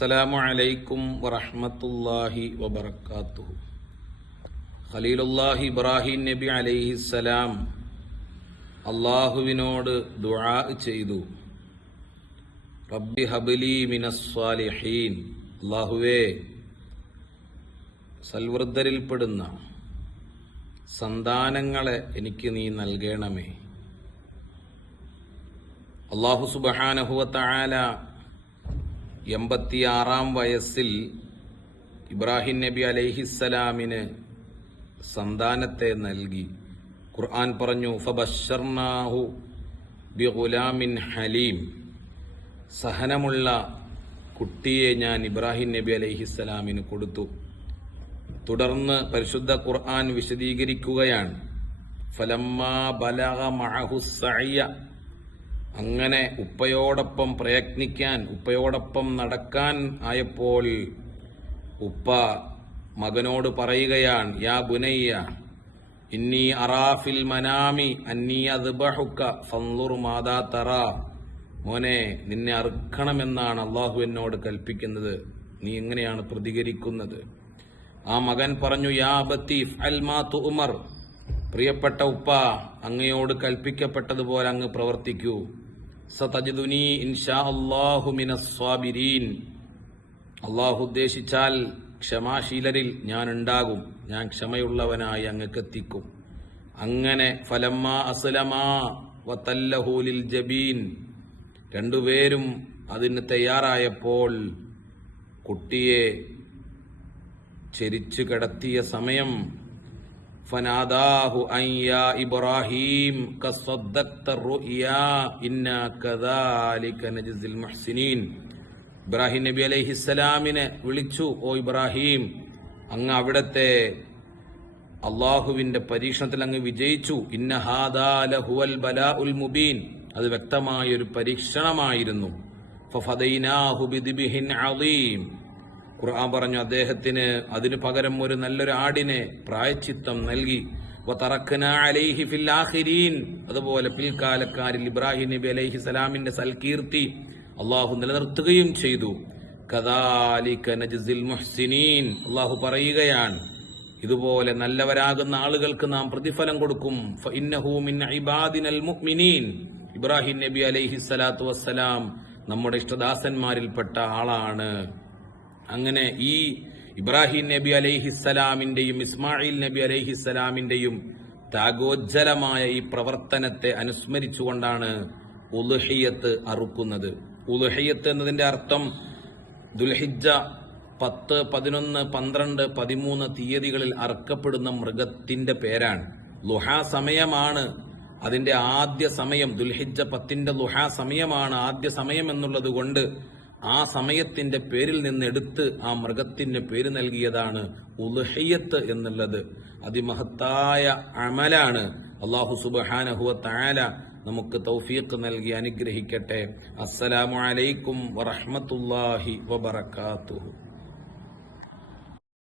അസ്സലാമു അലൈക്കും വറഹ്മത്തുള്ളാഹി വബറകാതുഹു ഖലീലുല്ലാഹി ഇബ്രാഹിം നബി അലൈഹി അലൈഹിസ്സലാം അള്ളാഹുവിനോട് ദുആ ചെയ്തു. റബ്ബി ഹബലി മിനസ്വാലിഹീൻ അള്ളാഹുവേ സൽവൃദ്ധരിൽപ്പെടുന്ന സന്താനങ്ങളെ എനിക്ക് നീ നൽകണമേ. അള്ളാഹു സുബഹാനഹുവ തആല എൺപത്തിയാറാം വയസ്സിൽ ഇബ്രാഹിം നബി അലൈഹിസ്സലാമിന് സന്താനത്തെ നൽകി. ഖുർആൻ പറഞ്ഞു ഫബഷർനാഹു ബിഗുലാമിൻ ഹലീം. സഹനമുള്ള കുട്ടിയെ ഞാൻ ഇബ്രാഹിം നബി അലൈഹിസ്സലാമിന് കൊടുത്തു. തുടർന്ന് പരിശുദ്ധ ഖുർആൻ വിശദീകരിക്കുകയാണ്. ഫലമ്മ ബലഹ മഅഹു സഅയ അങ്ങനെ ഉപ്പയോടൊപ്പം പ്രയത്നിക്കാൻ ഉപ്പയോടൊപ്പം നടക്കാൻ ആയപ്പോൾ ഉപ്പ മകനോട് പറയുകയാണ് യാ ബുനയ്യ ഇന്നി അറാഫിൽ മനാമി അന്നി അദ്ബഹുക്ക ഫൻളുർ മാതാ തറ. മോനെ നിന്നെ അറുക്കണമെന്നാണ് അള്ളാഹു എന്നോട് കൽപ്പിക്കുന്നത്. നീ എങ്ങനെയാണ് പ്രതികരിക്കുന്നത്? ആ മകൻ പറഞ്ഞു യാ ബത്തീഫ് അൽ മാ തുമർ പ്രിയപ്പെട്ട ഉപ്പ അങ്ങയോട് കൽപ്പിക്കപ്പെട്ടതുപോലെ അങ്ങ് പ്രവർത്തിക്കൂ. സതജിദുനി ഇൻഷാ അല്ലാഹു മിനസ്വാബിരീൻ അള്ളാഹു ഉദ്ദേശിച്ചാൽ ക്ഷമാശീലരിൽ ഞാൻ ഉണ്ടാകും ഞാൻ ക്ഷമയുള്ളവനായി അങ്ങക്കെത്തിക്കും. അങ്ങനെ ഫലമ്മ അസലമാ വത്തല്ലഹൂലിൽ ജബീൻ. രണ്ടുപേരും അതിന് തയ്യാറായപ്പോൾ കുട്ടിയെ ചെരിച്ചു കിടത്തിയ സമയം ഫനാദാഹു ഇബ്രാഹിം മുഹ്സിനീൻ. ഇബ്രാഹിം നബി അലൈഹിസ്സലാമിനെ വിളിച്ചു ഓ ഇബ്രാഹിം അങ്ങ് അവിടത്തെ അള്ളാഹുവിന്റെ പരീക്ഷണത്തിൽ അങ്ങ് വിജയിച്ചു. ഇന്ന ഹാദാ ഉൽ മുബീൻ. അത് വ്യക്തമായ ഒരു പരീക്ഷണമായിരുന്നു. ഫഫദൈനാഹു ഖുർആൻ പറഞ്ഞു അദ്ദേഹത്തിന് അതിനു പകരം ഒരു നല്ലൊരു ആടിനെ പ്രായച്ചിത്തം നൽകി. അലൈഹി ഫിൽ ആഖിരീൻ. അതുപോലെ പിൽക്കാലക്കാരിൽ ഇബ്രാഹിം നബി അലൈഹി സലാമിന്റെ സൽകീർത്തി അള്ളാഹു നിലനിർത്തുകയും ചെയ്തു. നജ്സിൽ മുഹ്സിനീൻ. അള്ളാഹു പറയുകയാണ് ഇതുപോലെ നല്ലവരാകുന്ന ആളുകൾക്ക് നാം പ്രതിഫലം കൊടുക്കും. ഇബാദിനൽ മുഅ്മിനീൻ. ഇബ്രാഹിം നബി അലൈഹി സ്വലാത്തു വസ്സലാം നമ്മുടെ ഇഷ്ടദാസന്മാരിൽപ്പെട്ട ആളാണ്. അങ്ങനെ ഈ ഇബ്രാഹിം നബി അലൈഹിസ്സലാമിന്റെയും ഇസ്മായിൽ നബി അലൈഹിസ്സലാമിന്റെയും ത്യാഗോജ്ജലമായ ഈ പ്രവർത്തനത്തെ അനുസ്മരിച്ചുകൊണ്ടാണ് ഉലുഹിയത്ത് അറുക്കുന്നത്. ഉലുഹിയത്ത് എന്നതിന്റെ അർത്ഥം ദുൽഹിജ പത്ത് പതിനൊന്ന് പന്ത്രണ്ട് പതിമൂന്ന് തീയതികളിൽ അറക്കപ്പെടുന്ന മൃഗത്തിന്റെ പേരാണ്. ലുഹാ സമയമാണ് അതിന്റെ ആദ്യ സമയം. ദുൽഹിജ പത്തിന്റെ ലുഹാ സമയമാണ് ആദ്യ സമയം എന്നുള്ളത് കൊണ്ട് ആ സമയത്തിന്റെ പേരിൽ നിന്ന് എടുത്ത് ആ മൃഗത്തിന് പേര് നൽകിയതാണ് ഉൽഹയ്യത്ത് എന്നുള്ളത്. അതിമഹത്തായ അമലാണ്. അള്ളാഹു സുബാനഹുല നമുക്ക് തൗഫീഖ് നൽകി അനുഗ്രഹിക്കട്ടെ. അസ്സലാമു അലൈക്കും വറഹ്മത്തുള്ളാഹി വബറകാതുഹു.